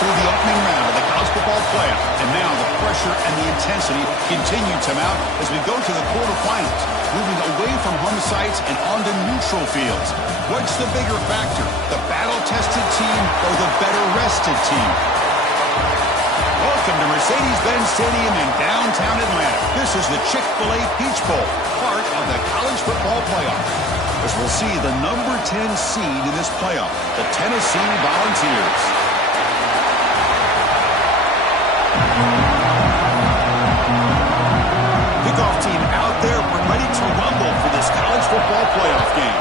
through the opening round of the college football playoff. And now the pressure and the intensity continue to mount as we go to the quarterfinals, moving away from home sites and onto neutral fields. What's the bigger factor, the battle-tested team or the better-rested team? Welcome to Mercedes-Benz Stadium in downtown Atlanta. This is the Chick-fil-A Peach Bowl, part of the college football playoff. As we'll see the number 10 seed in this playoff, the Tennessee Volunteers. Kickoff team out there, we're ready to rumble for this college football playoff game.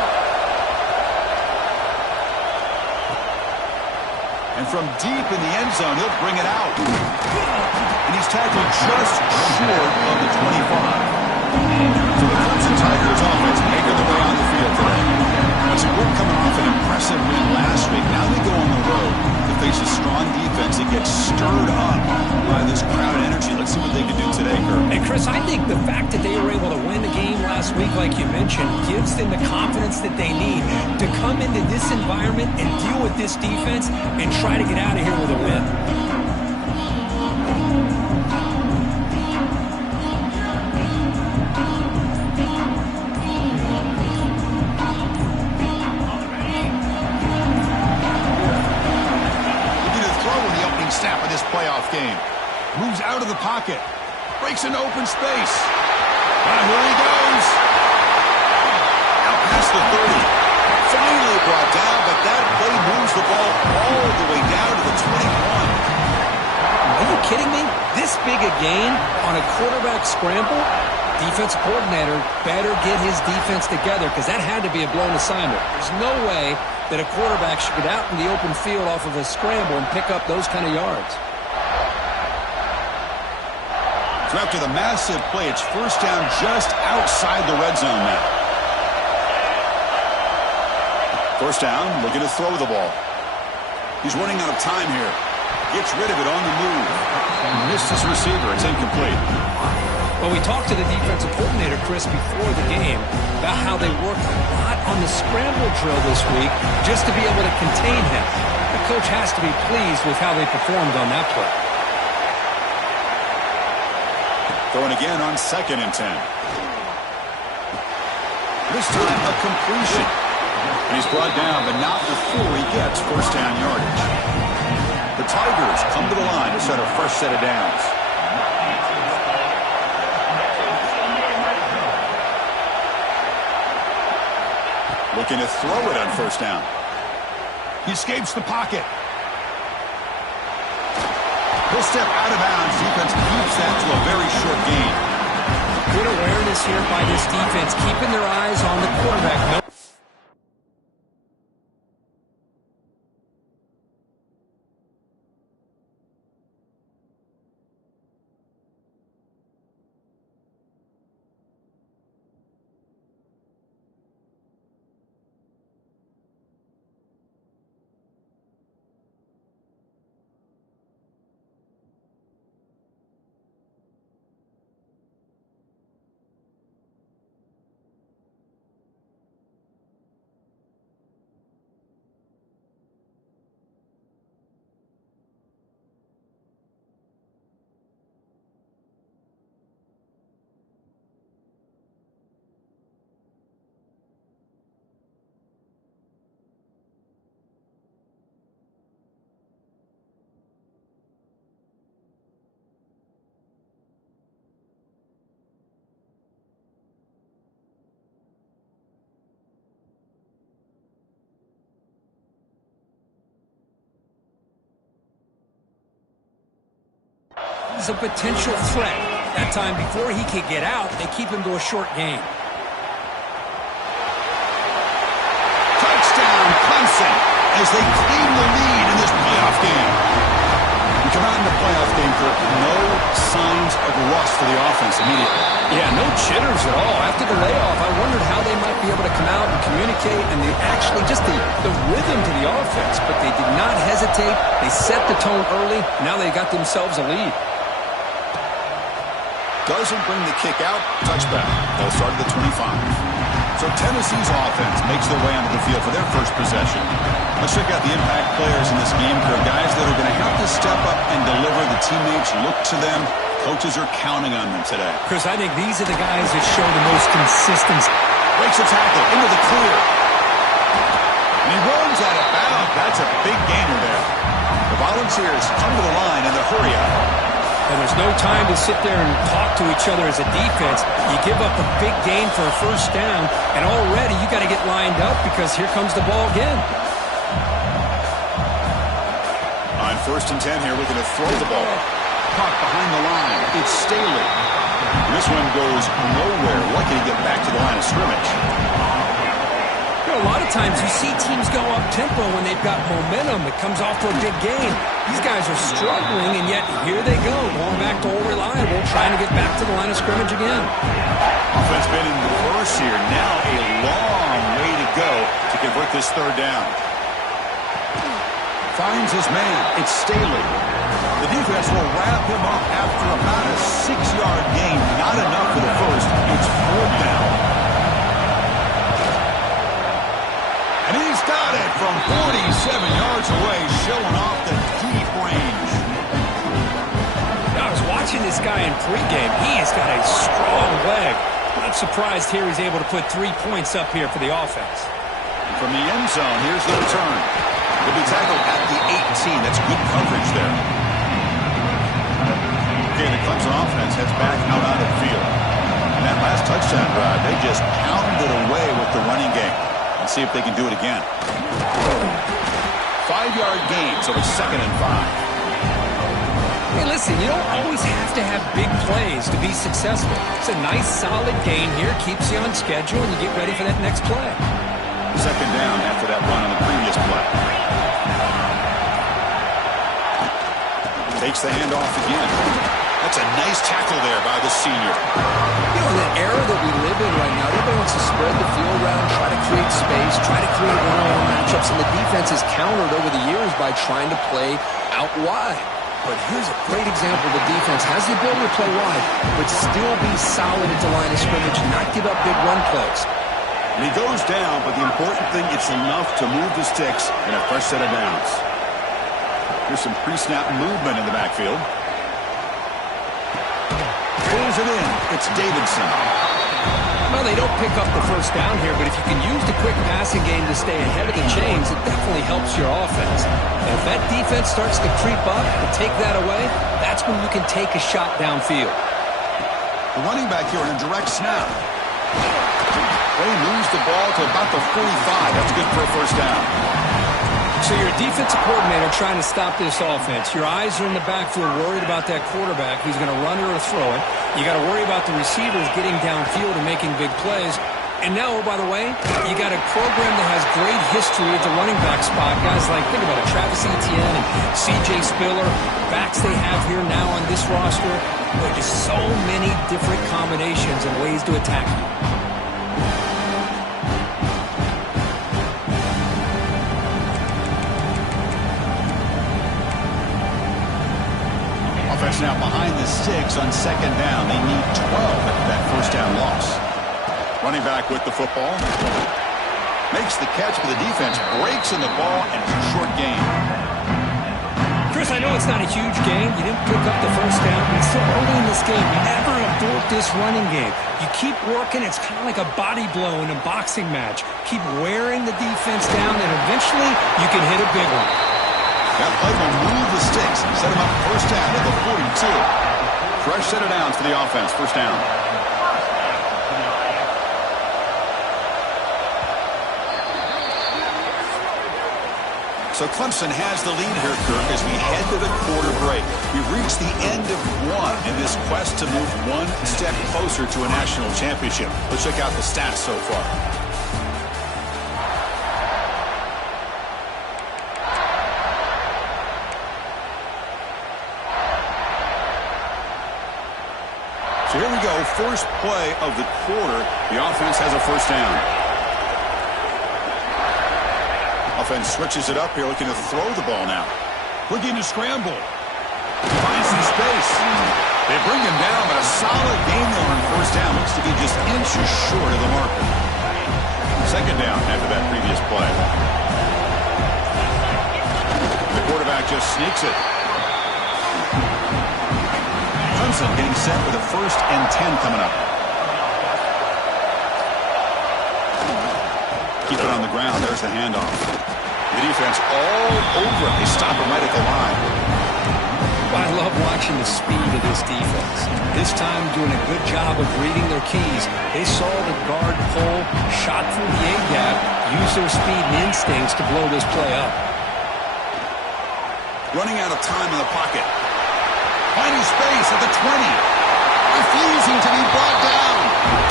And from deep in the end zone, he'll bring it out. And he's tackled just short of the 25. So the Clemson Tigers offense making their way on the field today. Listen, we're coming off an impressive win last week. Now they go on the road to face a strong defense that gets stirred up by this crowd and energy. Let's see what they can do today, Kurt. And Chris, I think the fact that they were able to win the game last week, like you mentioned, gives them the confidence that they need to come into this environment and deal with this defense and try to get out of here with a win. Snap of this playoff game. Moves out of the pocket. Breaks into open space. And here he goes. Out past the 30. Finally brought down, but that play moves the ball all the way down to the 21. Are you kidding me? This big a gain on a quarterback scramble? Defensive coordinator better get his defense together because that had to be a blown assignment. There's no way that a quarterback should get out in the open field off of a scramble and pick up those kind of yards. So after the massive play, it's first down just outside the red zone now. First down, looking to throw the ball. He's running out of time here. Gets rid of it on the move. Missed his receiver. It's incomplete. Well, we talked to the defensive coordinator, Chris, before the game about how they worked a lot on the scramble drill this week just to be able to contain him. The coach has to be pleased with how they performed on that play. Throwing again on 2nd and 10. This time a completion. And he's brought down, but not before he gets first down yardage. The Tigers come to the line to set a fresh set of downs. Looking to throw it on first down. He escapes the pocket. He'll step out of bounds. Defense keeps that to a very short gain. Good awareness here by this defense, keeping their eyes on the quarterback. He's a potential threat. That time before he could get out, they keep him to a short gain. Touchdown, Clemson, as they claim the lead in this playoff game. We come out in the playoff game for no signs of rust for the offense immediately. Yeah, no jitters at all. After the layoff, I wondered how they might be able to come out and communicate and just the rhythm to the offense. But they did not hesitate. They set the tone early. Now they got themselves a lead. Doesn't bring the kick out. Touchback. They'll start at the 25. So Tennessee's offense makes their way onto the field for their first possession. Let's check out the impact players in this game. There are guys that are going to have to step up and deliver. The teammates look to them. Coaches are counting on them today. Chris, I think these are the guys that show the most consistency. Breaks a tackle into the clear. And he runs out of bounds. That's a big gainer there. The Volunteers come to the line in the hurry up. And there's no time to sit there and talk to each other as a defense. You give up a big gain for a first down, and already you got to get lined up because here comes the ball again. On 1st and 10 here, we're going to throw the ball. Caught behind the line. It's Staley. And this one goes nowhere. Lucky to get back to the line of scrimmage. You know, a lot of times you see teams go up-tempo when they've got momentum. It comes off for a big gain. These guys are struggling, and yet here they go, going back to old reliable, trying to get back to the line of scrimmage again. Offense been in reverse here. Now a long way to go to convert this 3rd down. Finds his man. It's Staley. The defense will wrap him up after about a 6-yard gain. Not enough for the first. It's 4th down. And he's got it from 47 yards away, showing off the deep range. I was watching this guy in pregame. He has got a strong leg. Not surprised here he's able to put 3 points up here for the offense. From the end zone, here's the return. He'll be tackled at the 18. That's good coverage there. Okay, the Clemson offense heads back out on the field. And that last touchdown drive, they just pounded away with the running game. Let's see if they can do it again. 5-yard gain, so it's 2nd and 5. Hey, listen, you don't always have to have big plays to be successful. It's a nice, solid gain here. Keeps you on schedule, and you get ready for that next play. 2nd down after that run on the previous play. Takes the handoff again. That's a nice tackle there by the senior. You know, in the era that we live in right now, everybody wants to spread the field around, try to create space, try to create one-on-one matchups, and the defense has countered over the years by trying to play out wide. But here's a great example. The defense has the ability to play wide, but still be solid at the line of scrimmage, not give up big run plays. And he goes down, but the important thing, it's enough to move the sticks in a fresh set of downs. Here's some pre-snap movement in the backfield. Pulls it in. It's Davidson. Well, they don't pick up the first down here, but if you can use the quick passing game to stay ahead of the chains, it definitely helps your offense. And if that defense starts to creep up and take that away, that's when you can take a shot downfield. The running back here in a direct snap. They moves the ball to about the 45. That's good for a first down. So you're a defensive coordinator trying to stop this offense. Your eyes are in the backfield worried about that quarterback who's going to run it or throw it. You got to worry about the receivers getting downfield and making big plays. And now, oh, by the way, you got a program that has great history at the running back spot. Guys like, think about it, Travis Etienne and C.J. Spiller, backs they have here now on this roster. There are just so many different combinations and ways to attack you. Offense now behind the sticks on 2nd down. They need 12 after that first down loss. Running back with the football. Makes the catch, but the defense breaks in the ball and it's a short gain. Chris, I know it's not a huge game. You didn't pick up the first down, but it's still early in this game. You never abort this running game. You keep working. It's kind of like a body blow in a boxing match. Keep wearing the defense down, and eventually you can hit a big one. That play will move the sticks. Set him up first down at the 42. Fresh set of downs for the offense. First down. So Clemson has the lead here, Kirk, as we head to the quarter break. We've reached the end of one in this quest to move one step closer to a national championship. Let's check out the stats so far. So here we go, first play of the quarter. The offense has a first down. Offense switches it up here, looking to throw the ball now. Looking to scramble. Finds some space. They bring him down, but a solid gain there on first down. Looks to be just inches short of the marker. Second down after that previous play. The quarterback just sneaks it. Clemson getting set for the 1st and 10 coming up. Keep it on the ground. There's the handoff. The defense all over it. They stop him right at the line. I love watching the speed of this defense. This time doing a good job of reading their keys. They saw the guard pull, shot through the A-gap, used their speed and instincts to blow this play up. Running out of time in the pocket. Finding space at the 20. Refusing to be brought down.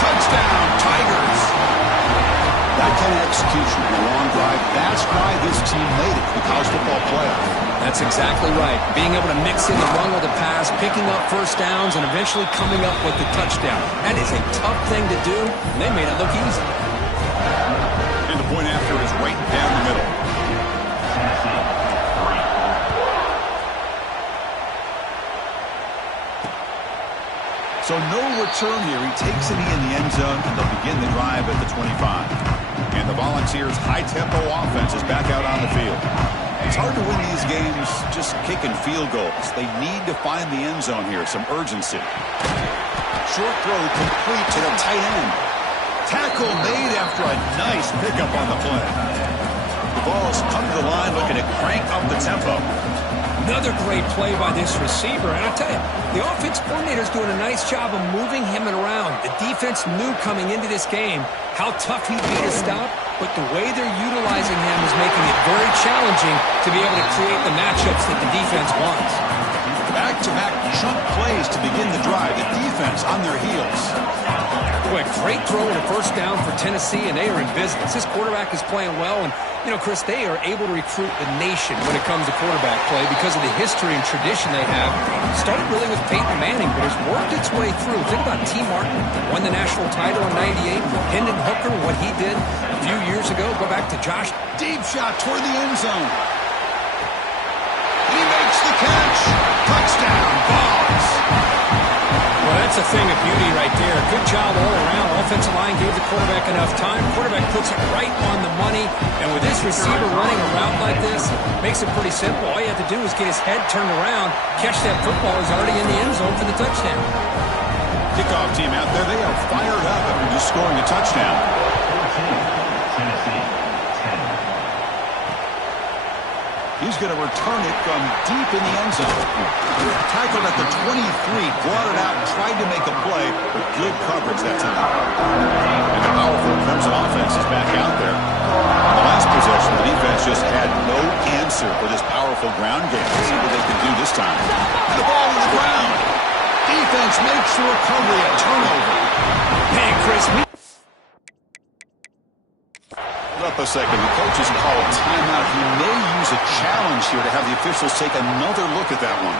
Touchdown, Tigers. That kind of execution in a long drive, that's why this team made it to the college football playoff. That's exactly right. Being able to mix in the run with the pass, picking up first downs, and eventually coming up with the touchdown. That is a tough thing to do, and they made it look easy. And the point after is right down the middle. So no return here. He takes it in the end zone, and they'll begin the drive at the 25. And the Volunteers' high-tempo offense is back out on the field. It's hard to win these games just kicking field goals. They need to find the end zone here, some urgency. Short throw complete to the tight end. Tackle made after a nice pickup on the play. The ball's come to the line looking to crank up the tempo. Another great play by this receiver. And I'll tell you, the offense coordinator's doing a nice job of moving him around. The defense knew coming into this game how tough he'd be to stop, but the way they're utilizing him is making it very challenging to be able to create the matchups that the defense wants. Back-to-back chunk plays to begin the drive. The defense on their heels. Boy, great throw and a first down for Tennessee, and they are in business. This quarterback is playing well, and, you know, Chris, they are able to recruit the nation when it comes to quarterback play because of the history and tradition they have. Started really with Peyton Manning, but has worked its way through. Think about T. Martin, won the national title in '98, Hendon Hooker, what he did a few years ago. Go back to Josh. Deep shot toward the end zone. He makes the catch. Touchdown, Boggs. Well, that's a thing of beauty right there. Good job all around. Offensive line gave the quarterback enough time. Quarterback puts it right on the money. And with this receiver running a route like this, makes it pretty simple. All you have to do is get his head turned around, catch that football. Is already in the end zone for the touchdown. Kickoff team out there. They are fired up after just scoring a touchdown. He's going to return it from deep in the end zone. Tackled at the 23, brought it out, tried to make a play, but good coverage that time. And the powerful Clemson offense is back out there. On the last possession, the defense just had no answer for this powerful ground game. Let's see what they can do this time. And the ball on the ground. Defense makes the recovery, a turnover. Hey, Chris. Hold up a second. The coaches call a timeout. He may use a challenge here to have the officials take another look at that one.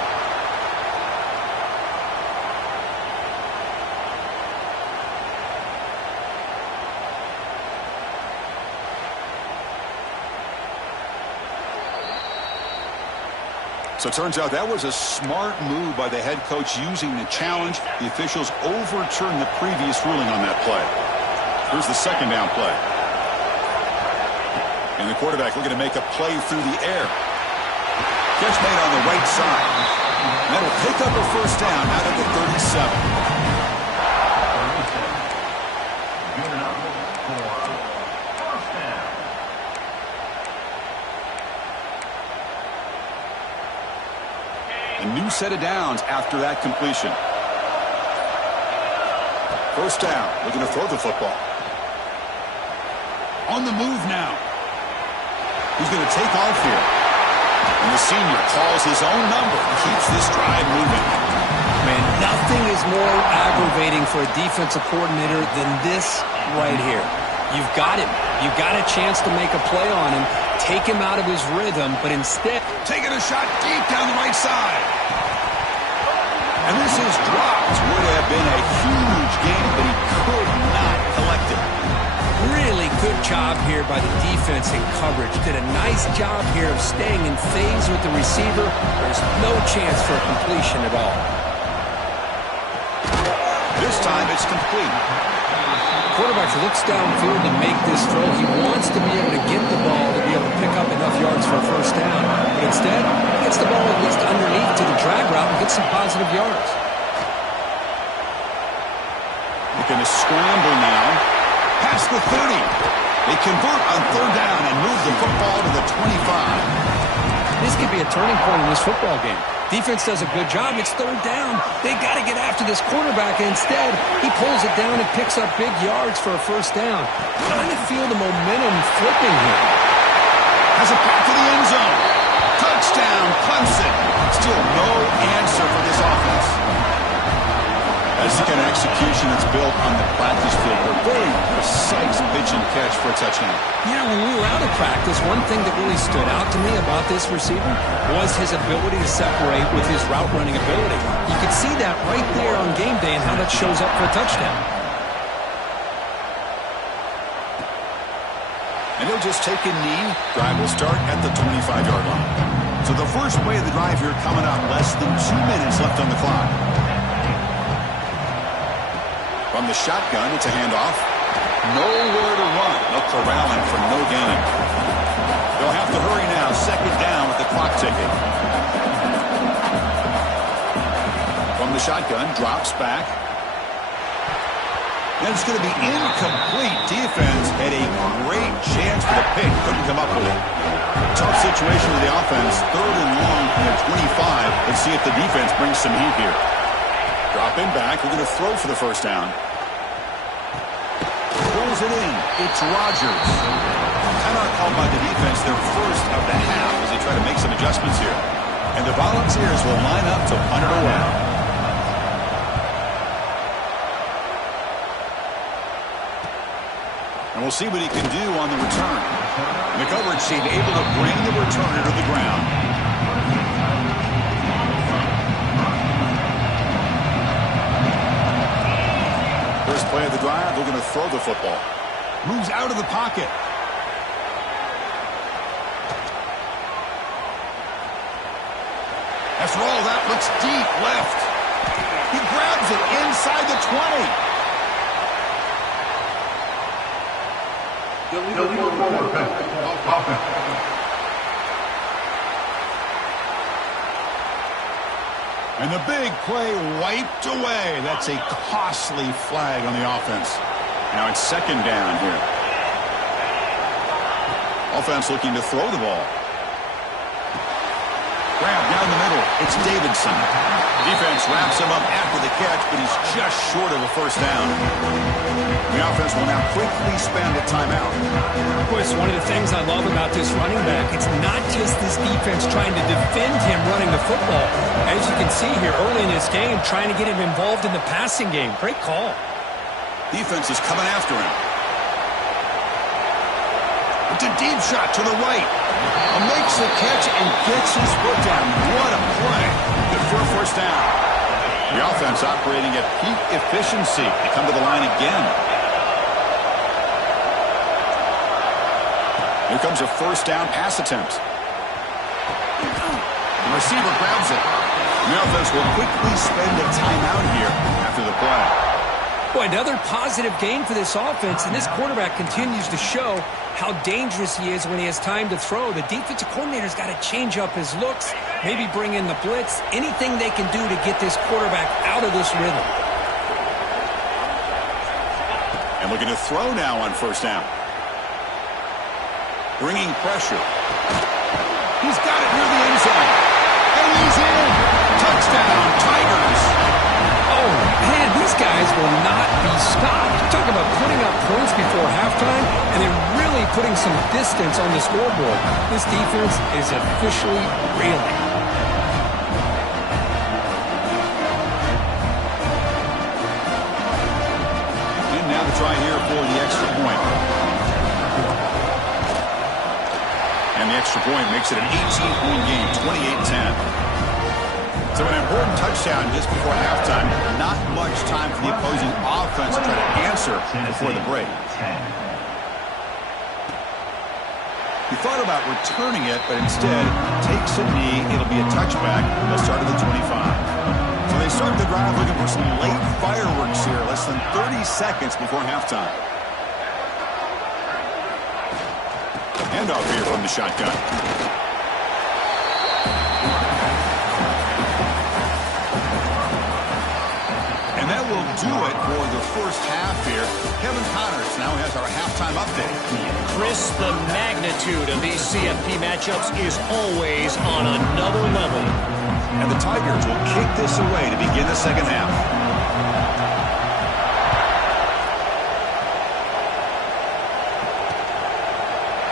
So it turns out that was a smart move by the head coach using the challenge. The officials overturned the previous ruling on that play. Here's the second down play. And the quarterback looking to make a play through the air. Catch made on the right side. And that'll pick up a first down out of the 37. A new set of downs after that completion. First down, looking to throw the football. On the move now. He's going to take off here. And the senior calls his own number and keeps this drive moving. Man, nothing is more aggravating for a defensive coordinator than this right here. You've got him. You've got a chance to make a play on him, take him out of his rhythm, but instead... Taking a shot deep down the right side. And this is dropped. Would have been a huge gain, but he could not collect it. Really good job here by the defense in coverage. Did a nice job here of staying in phase with the receiver. There's no chance for a completion at all. This time it's complete. quarterback looks downfield to make this throw. He wants to be able to get the ball to be able to pick up enough yards for a first down. But instead, he gets the ball at least underneath to the drag route and gets some positive yards. They're going to scramble now. Past the 30. They convert on third down and move the football to the 25. This could be a turning point in this football game. Defense does a good job. It's third down. They got to get after this quarterback. And instead, he pulls it down and picks up big yards for a first down. Trying to feel the momentum flipping here. Has a pass to the end zone. Touchdown, Clemson. Still no answer for this offense. That's the kind of execution that's built on the practice field. A very precise pitch and catch for a touchdown. Yeah, when we were out of practice, one thing that really stood out to me about this receiver was his ability to separate with his route running ability. You could see that right there on game day and how that shows up for a touchdown. And he'll just take a knee. Drive will start at the 25-yard line. So the first play of the drive here coming up. Less than 2 minutes left on the clock. From the shotgun, it's a handoff. Nowhere to run. No corralling for no gain. They'll have to hurry now. Second down with the clock ticking. From the shotgun, drops back. And it's going to be incomplete. Defense had a great chance for the pick. Couldn't come up with it. Tough situation with the offense. Third and long from the 25. Let's see if the defense brings some heat here. Dropping back. We're going to throw for the first down. Pulls it in. It's Rodgers. Timeout called by the defense, their first of the half, as they try to make some adjustments here. And the Volunteers will line up to punt it away. And we'll see what he can do on the return. And the coverage team able to bring the returner to the ground. First play of the drive, they're going to throw the football. Moves out of the pocket. After all, that looks deep left. He grabs it inside the 20. And the big play wiped away. That's a costly flag on the offense. Now it's second down here. Offense looking to throw the ball. Grab down the middle. It's Davidson. Defense wraps him up after the catch, but he's just short of a first down. The offense will now quickly spend a timeout. Of course, one of the things I love about this running back, it's not just this defense trying to defend him running the football. As you can see here early in this game, trying to get him involved in the passing game. Great call. Defense is coming after him. It's a deep shot to the right. Makes the catch and gets his foot down. What a play. Good for a first down. The offense operating at peak efficiency. They come to the line again. Here comes a first down pass attempt. The receiver grabs it. The offense will quickly spend a timeout here after the play. Boy, another positive game for this offense, and this quarterback continues to show how dangerous he is when he has time to throw. The defensive coordinator's got to change up his looks, maybe bring in the blitz, anything they can do to get this quarterback out of this rhythm. And looking to throw now on first down. Bringing pressure. He's got it near the end zone. And he's in. Touchdown, Tigers. Oh, man, these guys will not be stopped. Talk about putting up points before halftime and then really putting some distance on the scoreboard. This defense is officially reeling. And now the try here for the extra point. And the extra point makes it an 18-point game, 28-10. So an important touchdown just before halftime. Not much time for the opposing offense to try to answer before the break. He thought about returning it, but instead takes a knee. It'll be a touchback. They'll start at the 25. So they They start the drive looking for some late fireworks here, less than 30 seconds before halftime. Handoff here from the shotgun. And that will do it for the first half here. Kevin Connors now has our halftime update. Chris, the magnitude of these CFP matchups is always on another level. And the Tigers will kick this away to begin the second half.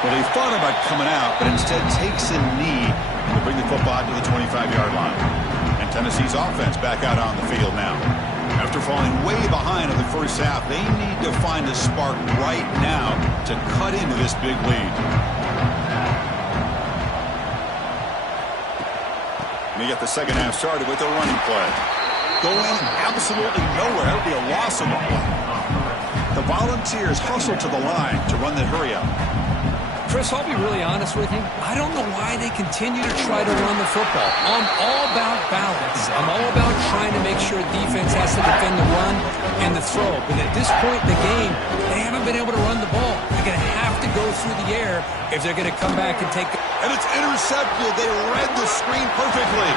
Well, he thought about coming out, but instead takes a knee to bring the football to the 25-yard line. And Tennessee's offense back out on the field now. After falling way behind in the first half, they need to find a spark right now to cut into this big lead. And they get the second half started with a running play. Going absolutely nowhere. That would be a loss of the play. The Volunteers hustle to the line to run the hurry-up. Chris, I'll be really honest with you. I don't know why they continue to try to run the football. I'm all about balance. I'm all about trying to make sure defense has to defend the run and the throw. But at this point in the game, they haven't been able to run the ball. They're going to have to go through the air if they're going to come back and take. And it's intercepted. They read the screen perfectly.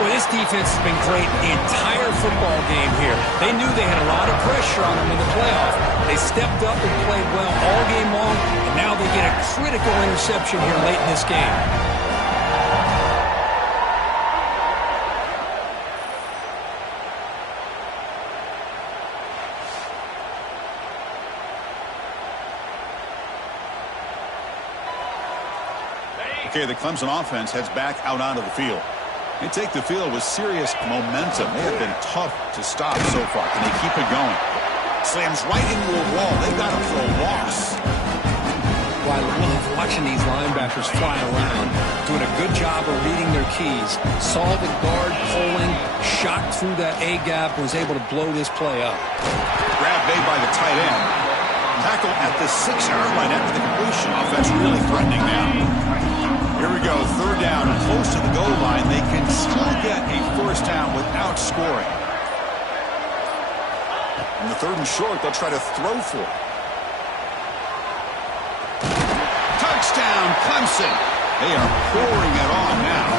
Well, this defense has been great the entire football game here. They knew they had a lot of pressure on them in the playoff. They stepped up and played well all game long, and now they get a critical interception here late in this game. Okay, the Clemson offense heads back out onto the field. They take the field with serious momentum. They have been tough to stop so far. Can they keep it going? Slams right into a wall. They got him for a loss. Well, I love watching these linebackers fly around, doing a good job of reading their keys. Saw the guard pulling, shot through that A-gap, was able to blow this play up. Grab made by the tight end. Tackle at the 6-yard line after the completion. Offense really threatening now. Here we go, third down, close to the goal line. They can still get a first down without scoring. In the third and short, they'll try to throw for it. Touchdown, Clemson. They are pouring it on now.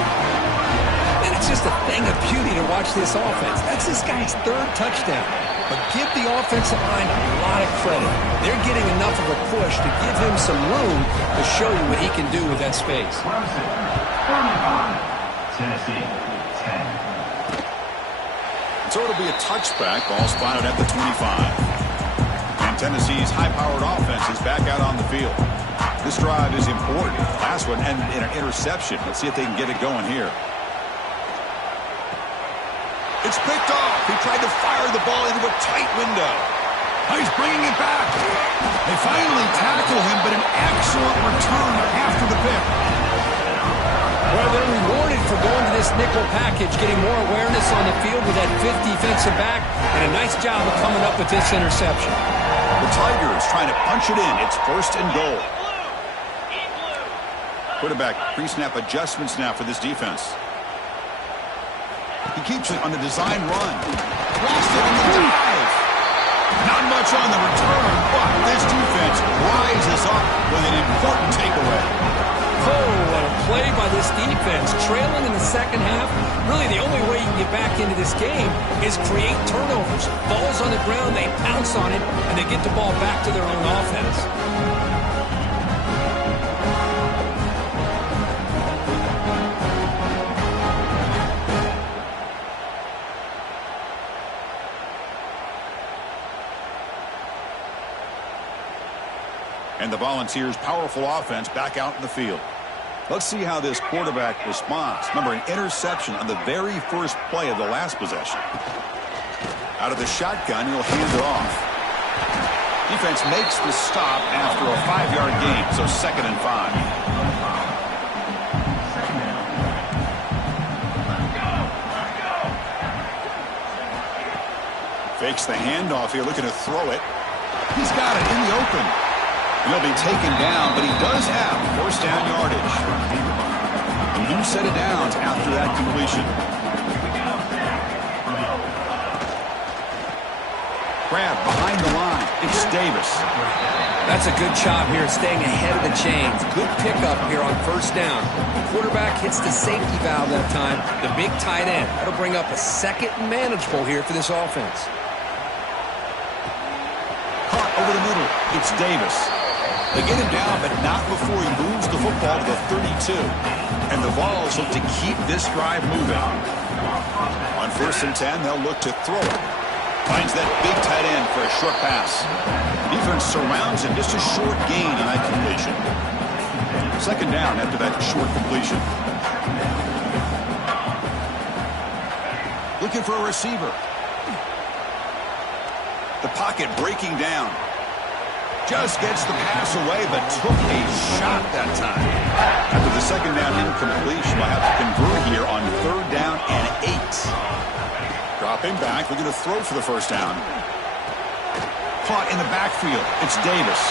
And it's just a thing of beauty to watch this offense. That's this guy's third touchdown. But give the offensive line a lot of credit. They're getting enough of a push to give him some room to show you what he can do with that space. Tennessee, 10. So it'll be a touchback. Ball spotted at the 25. And Tennessee's high-powered offense is back out on the field. This drive is important. Last one ended in an interception. Let's see if they can get it going here. It's picked off. He tried to fire the ball into a tight window. Oh, he's bringing it back. They finally tackle him, but an excellent return after the pick. Well, they're rewarded for going to this nickel package, getting more awareness on the field with that fifth defensive back, and a nice job of coming up with this interception. The Tigers trying to punch it in. It's first and goal. Quarterback pre-snap adjustments now for this defense. He keeps it on the design run. Lost it on the dive. Not much on the return, but this defense rises up with an important takeaway. Oh, what a play by this defense. Trailing in the second half. Really, the only way you can get back into this game is create turnovers. Ball's on the ground, they pounce on it, and they get the ball back to their own offense. And the Volunteers' powerful offense back out in the field. Let's see how this quarterback responds. Remember, an interception on the very first play of the last possession. Out of the shotgun, he'll hand it off. Defense makes the stop after a 5-yard gain, so 2nd and 5. Fakes the handoff here, looking to throw it. He's got it in the open. He'll be taken down, but he does have first down yardage. A new set of downs after that completion. grab behind the line. It's Davis. That's a good job here, staying ahead of the chains. Good pickup here on first down. The quarterback hits the safety valve that time, the big tight end. That'll bring up a second and manageable here for this offense. Caught over the middle. It's Davis. They get him down, but not before he moves the football to the 32. And the Vols look to keep this drive moving. On 1st and 10, they'll look to throw it. Finds that big tight end for a short pass. Defense surrounds him, just a short gain on that completion. 2nd down after that short completion. Looking for a receiver. The pocket breaking down. Just gets the pass away, but took a shot that time. After the 2nd down incompletion, we'll have to convert here on 3rd down and 8. Dropping back, looking to throw for the 1st down. Caught in the backfield. It's Davis.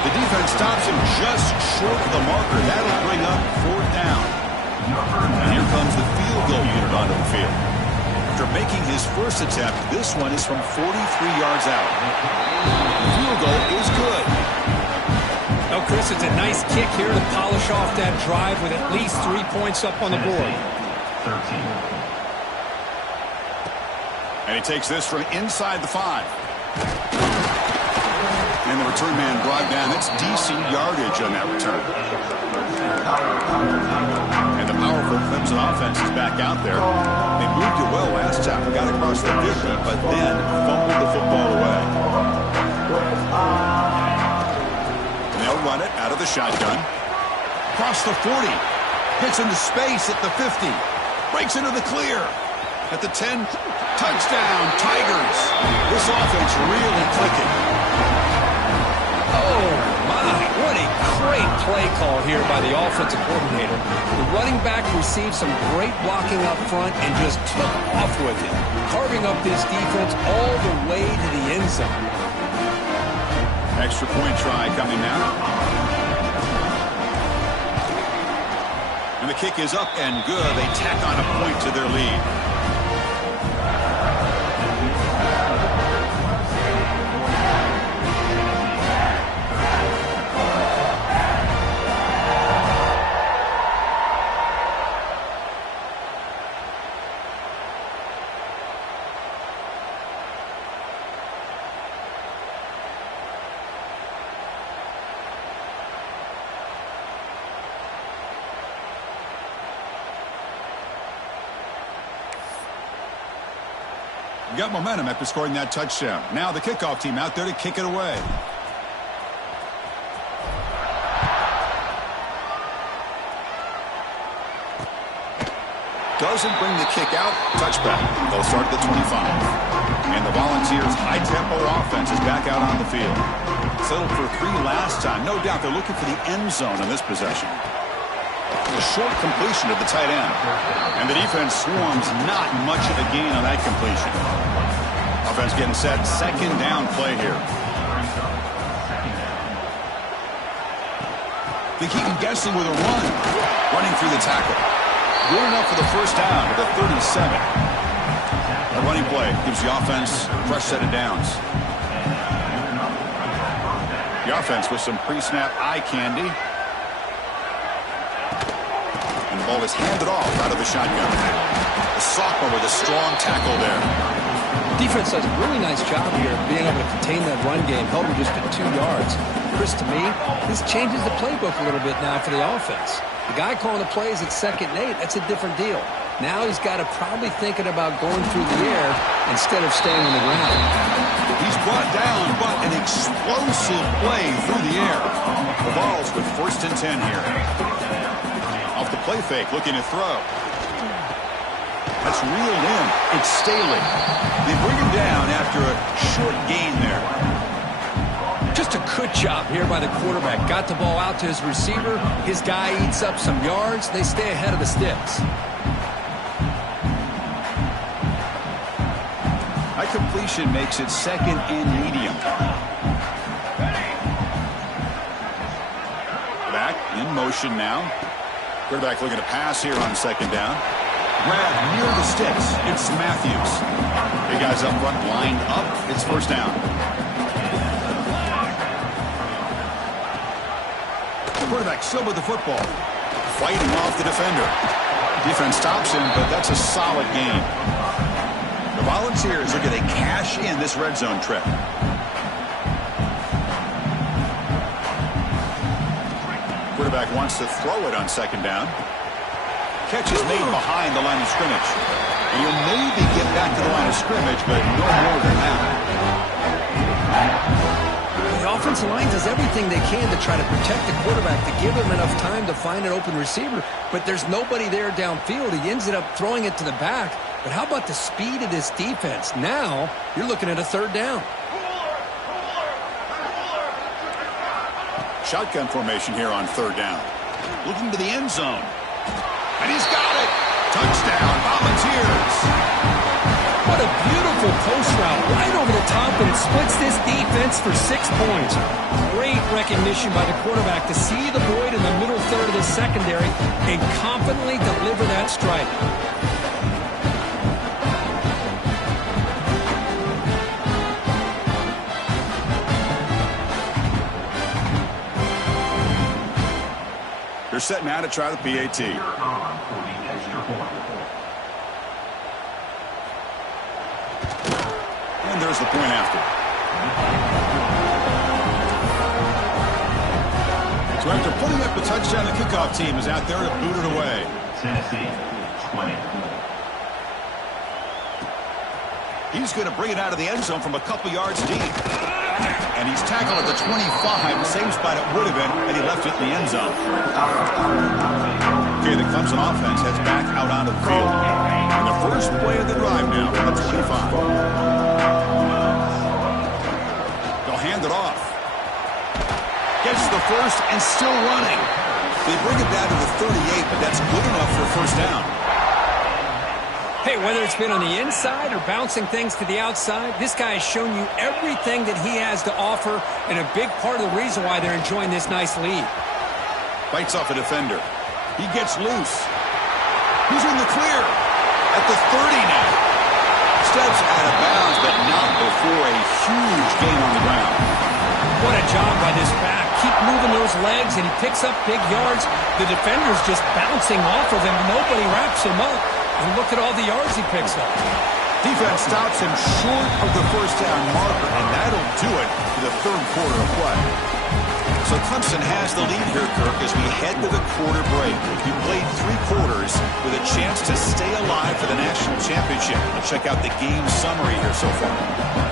The defense stops him just short of the marker. That'll bring up 4th down. And here comes the field goal unit onto the field. After making his first attempt, this one is from 43 yards out. The field goal is good. Oh, Chris, it's a nice kick here to polish off that drive with at least 3 points up on the board. 13. And he takes this from inside the 5. And the return man brought down. That's decent yardage on that return. And the powerful Clemson offense is back out there. They moved it well last time. Got across the 50, but then fumbled the football away. And they'll run it out of the shotgun. Across the 40. Gets into space at the 50. Breaks into the clear. At the 10. Touchdown, Tigers. This offense really clicking. Oh, my. What a great play call here by the offensive coordinator. The running back received some great blocking up front and just took off with it, carving up this defense all the way to the end zone. Extra point try coming now. And the kick is up and good. They tack on a point to their lead. Got momentum after scoring that touchdown. Now the kickoff team out there to kick it away. Doesn't bring the kick out. Touchback. They'll start at the 25. And the Volunteers' high-tempo offense is back out on the field. Settled for 3 last time. No doubt they're looking for the end zone on this possession. A short completion of the tight end. And the defense swarms, not much of a gain on that completion. Offense getting set. 2nd down play here. They keep him guessing with a run. Running through the tackle. Good enough for the 1st down to the 37. A running play gives the offense a fresh set of downs. The offense with some pre-snap eye candy. And the ball is handed off out of the shotgun. The sophomore with a strong tackle there. Defense does a really nice job here of being able to contain that run game, held him just at 2 yards. Chris, to me, this changes the playbook a little bit now for the offense. The guy calling the plays at 2nd and 8, that's a different deal. Now he's got to probably thinking about going through the air instead of staying on the ground. He's brought down, but an explosive play through the air. The Vols with 1st and 10 here. Off the play fake, looking to throw. That's reeled in. It's Staley. They bring him down after a short gain there. Just a good job here by the quarterback. Got the ball out to his receiver. His guy eats up some yards. They stay ahead of the sticks. That completion makes it 2nd and medium. Back in motion now. Quarterback looking to pass here on 2nd down. Grab near the sticks. It's Matthews. Big guys up front lined up. It's first down. Quarterback still with the football. Fighting off the defender. Defense stops him, but that's a solid gain. The Volunteers are going to cash in this red zone trip. Quarterback wants to throw it on second down. Catch is made behind the line of scrimmage. And he'll maybe get back to the line of scrimmage, but no more than that. The offensive line does everything they can to try to protect the quarterback, to give him enough time to find an open receiver, but there's nobody there downfield. He ends up throwing it to the back. But how about the speed of this defense? Now you're looking at a third down. Shotgun formation here on third down. Looking to the end zone. And he's got it. Touchdown, Volunteers. What a beautiful post route right over the top, and splits this defense for 6 points. Great recognition by the quarterback to see the void in the middle third of the secondary and confidently deliver that strike. They're set now to try the PAT. And there's the point after. So after putting up a touchdown, the kickoff team is out there to boot it away. Tennessee, 20. He's going to bring it out of the end zone from a couple yards deep. And he's tackled at the 25, the same spot it would have been had he left it in the end zone. Okay, the Clemson offense heads back out onto the field. And the first play of the drive now from the 25. They'll hand it off. Gets the first and still running. They bring it down to the 38, but that's good enough for a first down. Hey, whether it's been on the inside or bouncing things to the outside, this guy has shown you everything that he has to offer, and a big part of the reason why they're enjoying this nice lead. Fights off a defender. He gets loose. He's in the clear at the 30 now. Steps out of bounds, but not before a huge gain on the ground. What a job by this back. Keep moving those legs, and he picks up big yards. The defender's just bouncing off of him. Nobody wraps him up. And look at all the yards he picks up. Defense stops him short of the first down marker, and that'll do it for the third quarter of play. So Clemson has the lead here, Kirk, as we head to the quarter break. You played 3 quarters with a chance to stay alive for the national championship. Let's check out the game summary here so far.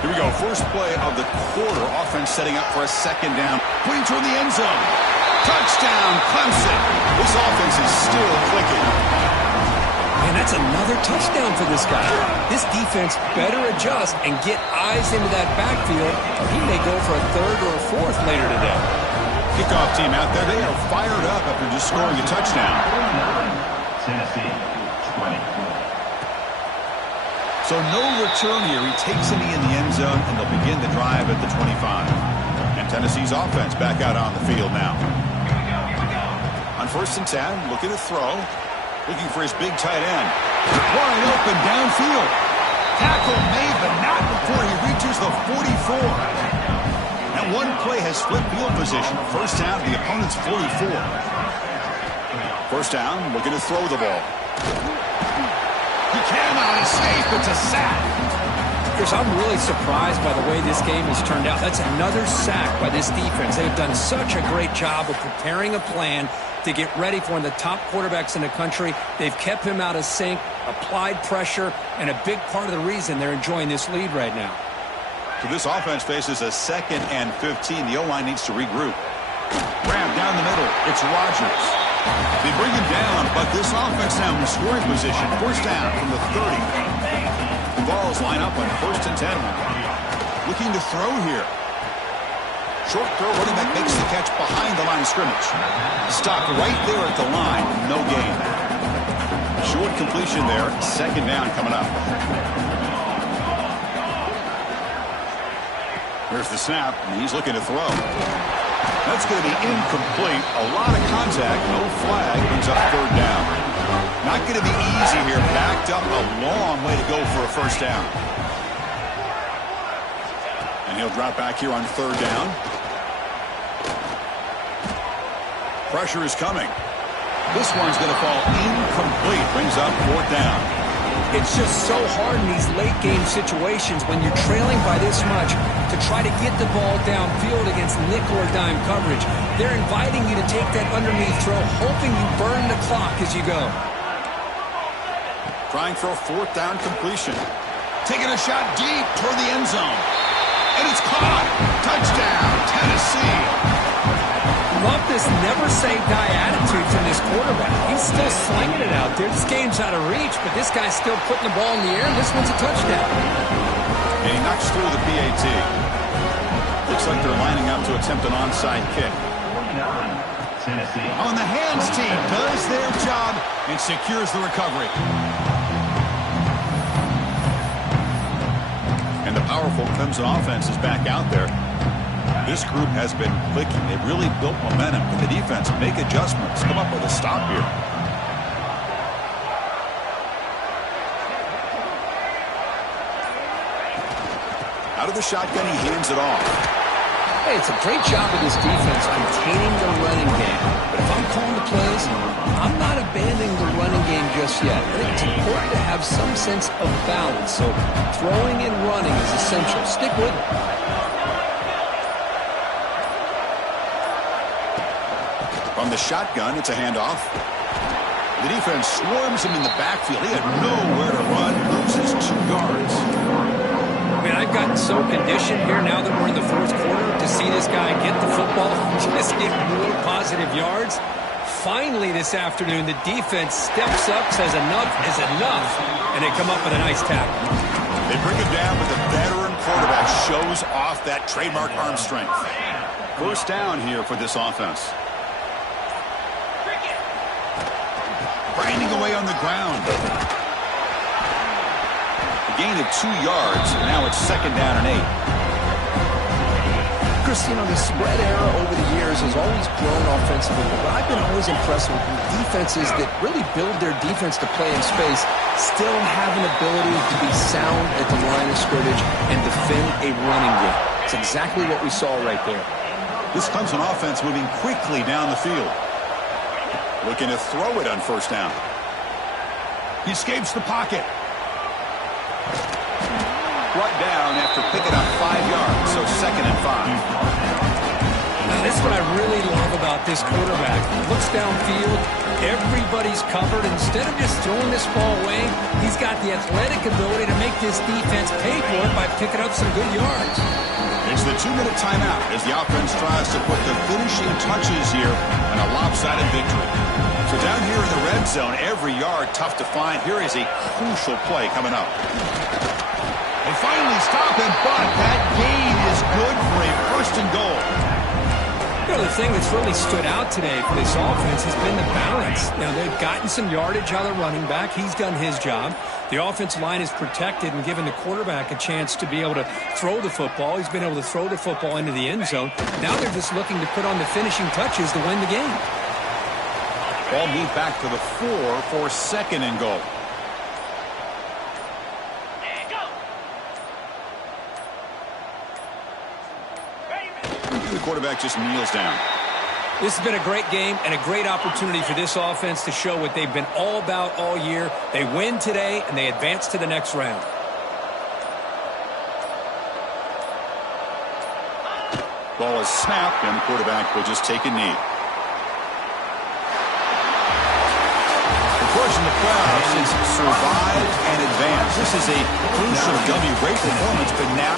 Here we go. First play of the quarter. Offense setting up for a second down. Putting toward the end zone. Touchdown, Clemson. This offense is still clicking. And that's another touchdown for this guy. This defense better adjust and get eyes into that backfield, or he may go for a third or a fourth later today. Kickoff team out there, they are fired up after just scoring a touchdown. Tennessee, 20. So no return here. He takes it in the end zone, and they'll begin the drive at the 25. And Tennessee's offense back out on the field now. On first and 10, looking to throw. Looking for his big tight end. Wide open downfield. Tackle made, but not before he reaches the 44. And one play has flipped field position. First down to the opponent's 44. First down, looking to throw the ball. He cannot escape. It's a sack. Chris, I'm really surprised by the way this game has turned out. That's another sack by this defense. They've done such a great job of preparing a plan to get ready for one of the top quarterbacks in the country. They've kept him out of sync, applied pressure, and a big part of the reason they're enjoying this lead right now. So this offense faces a 2nd and 15. The O-line needs to regroup. Grab down the middle. It's Rodgers. They bring him down, but this offense now in scoring position. First down from the 30. The balls line up on first and 10. Looking to throw here. Short throw, running back makes the catch behind the line of scrimmage. Stopped right there at the line. No gain. Short completion there. Second down coming up. There's the snap, and he's looking to throw. That's going to be incomplete. A lot of contact. No flag. Brings up third down. Not going to be easy here. Backed up a long way to go for a first down. And he'll drop back here on third down. Pressure is coming. This one's going to fall incomplete. Brings up fourth down. It's just so hard in these late-game situations when you're trailing by this much to try to get the ball downfield against nickel or dime coverage. They're inviting you to take that underneath throw, hoping you burn the clock as you go. Trying for a fourth down completion. Taking a shot deep toward the end zone. And it's caught. Touchdown, Tennessee. Love this never-say-die attitude from this quarterback. He's still slinging it out there. This game's out of reach, but this guy's still putting the ball in the air, and this one's a touchdown. And he knocks through the PAT. Looks like they're lining up to attempt an onside kick. Tennessee. On the hands team does their job and secures the recovery. And the powerful Clemson offense is back out there. This group has been clicking. They've really built momentum. Can the defense make adjustments? Come up with a stop here. Out of the shotgun, he hands it off. Hey, it's a great job of this defense containing the running game. But if I'm calling the plays, I'm not abandoning the running game just yet. I think it's important to have some sense of balance. So throwing and running is essential. Stick with it. From the shotgun, it's a handoff. The defense swarms him in the backfield. He had nowhere to run. Loses 2 yards. Man, I've gotten so conditioned here now that we're in the fourth quarter to see this guy get the football, just get more positive yards. Finally this afternoon, the defense steps up, says enough is enough, and they come up with a nice tackle. They bring him down, but the veteran quarterback shows off that trademark arm strength. First down here for this offense. Grinding away on the ground. A gain of 2 yards. Now it's second down and 8. Chris, you know, the spread era over the years has always grown offensively, but I've been always impressed with defenses that really build their defense to play in space, still have an ability to be sound at the line of scrimmage and defend a running game. It's exactly what we saw right there. This Clemson offense moving quickly down the field. Looking to throw it on first down. He escapes the pocket. Brought down after picking up 5 yards, so second and 5. Now, this is what I really love about this quarterback. He looks downfield, everybody's covered. Instead of just throwing this ball away, he's got the athletic ability to make this defense pay for it by picking up some good yards. It's the 2-minute timeout as the offense tries to put the finishing touches here on a lopsided victory. So down here in the red zone, every yard tough to find. Here is a crucial play coming up. They finally stop him, but that gain is good for a first and goal. You know, the thing that's really stood out today for this offense has been the balance. Now, they've gotten some yardage out of the running back. He's done his job. The offensive line is protected and given the quarterback a chance to be able to throw the football. He's been able to throw the football into the end zone. Now they're just looking to put on the finishing touches to win the game. Ball moved back to the 4 for second and goal. The quarterback just kneels down. This has been a great game and a great opportunity for this offense to show what they've been all about all year. They win today, and they advance to the next round. Ball is snapped, and the quarterback will just take a knee. The course in the playoffs is survive and advance. This is a crucial W. Great performance, but now...